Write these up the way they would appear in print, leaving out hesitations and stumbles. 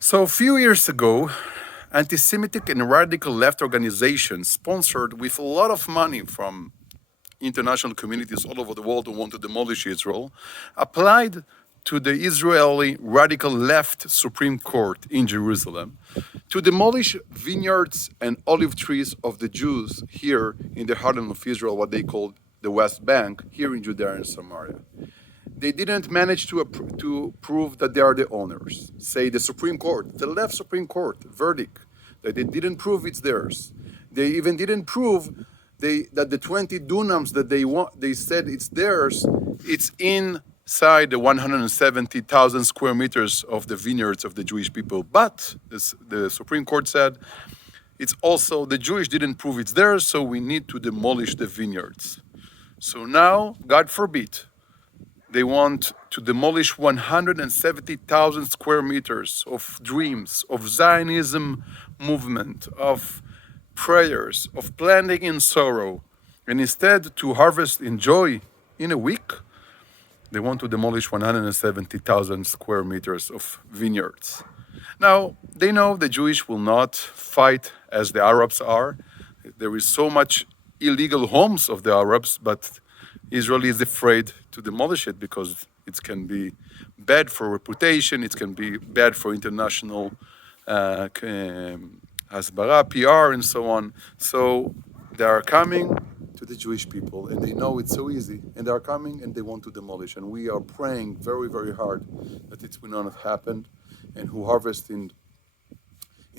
So a few years ago, anti-Semitic and radical left organizations sponsored with a lot of money from international communities all over the world who want to demolish Israel, applied to the Israeli radical left Supreme Court in Jerusalem to demolish vineyards and olive trees of the Jews here in the heartland of Israel, what they call the West Bank, here in Judea and Samaria. They didn't manage to prove that they are the owners. Say the Supreme Court, the left Supreme Court verdict, that they didn't prove it's theirs. They even didn't prove that the 20 dunams that they said it's theirs, it's inside the 170,000 square meters of the vineyards of the Jewish people. But the Supreme Court said it's also the Jewish didn't prove it's theirs, so we need to demolish the vineyards. So now, God forbid, they want to demolish 170,000 square meters of dreams, of Zionism movement, of prayers, of planting in sorrow, and instead to harvest in joy in a week, they want to demolish 170,000 square meters of vineyards. Now, they know the Jewish will not fight as the Arabs are. There is so much illegal homes of the Arabs, but Israel is afraid to demolish it because it can be bad for reputation, it can be bad for international hasbara, PR, and so on. So they are coming to the Jewish people, and they know it's so easy, and they are coming and they want to demolish. And we are praying very, very hard that it will not happen, and who harvest in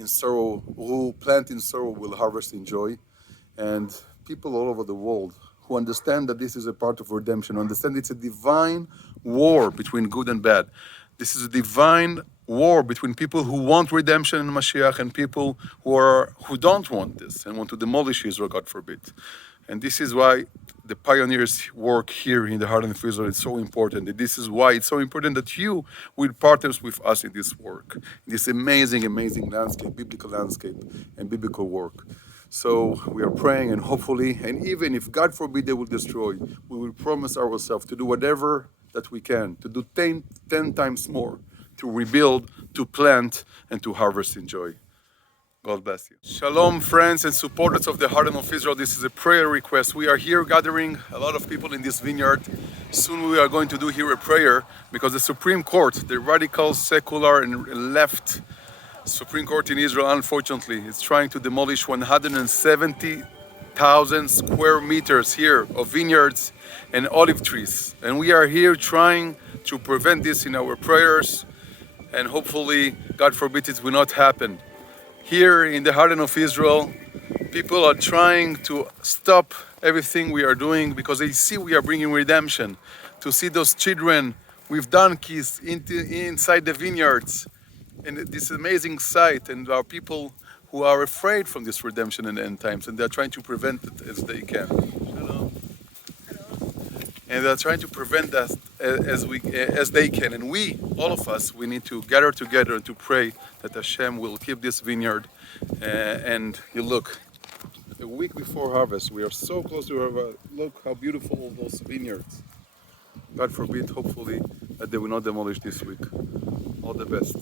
sorrow, who plant in sorrow will harvest in joy. And people all over the world who understand that this is a part of redemption, understand it's a divine war between good and bad. This is a divine war between people who want redemption in Mashiach and people who don't want this and want to demolish Israel, God forbid. And this is why the pioneers' work here in the heart of Israel is so important. And this is why it's so important that you will partner with us in this work, in this amazing, amazing landscape, biblical landscape, and biblical work. So we are praying, and hopefully, and even if God forbid they will destroy, we will promise ourselves to do whatever that we can, to do 10 times more, to rebuild, to plant, and to harvest in joy. God bless you. Shalom, friends and supporters of the Heart of Israel. This is a prayer request. We are here gathering a lot of people in this vineyard. Soon we are going to do here a prayer because the Supreme Court, the radical, secular, and left Supreme Court in Israel, unfortunately, is trying to demolish 170,000 square meters here of vineyards and olive trees. And we are here trying to prevent this in our prayers, and hopefully, God forbid, it will not happen. Here in the heart of Israel, people are trying to stop everything we are doing because they see we are bringing redemption. To see those children with donkeys inside the vineyards, and this amazing sight, and there are people who are afraid from this redemption in the end times, and they're trying to prevent it as they can. Hello. And they're trying to prevent that as they can. And we, all of us, we need to gather together and to pray that Hashem will keep this vineyard. And you look, a week before harvest, we are so close to harvest. Look how beautiful all those vineyards. God forbid, hopefully, that they will not demolish this week. All the best.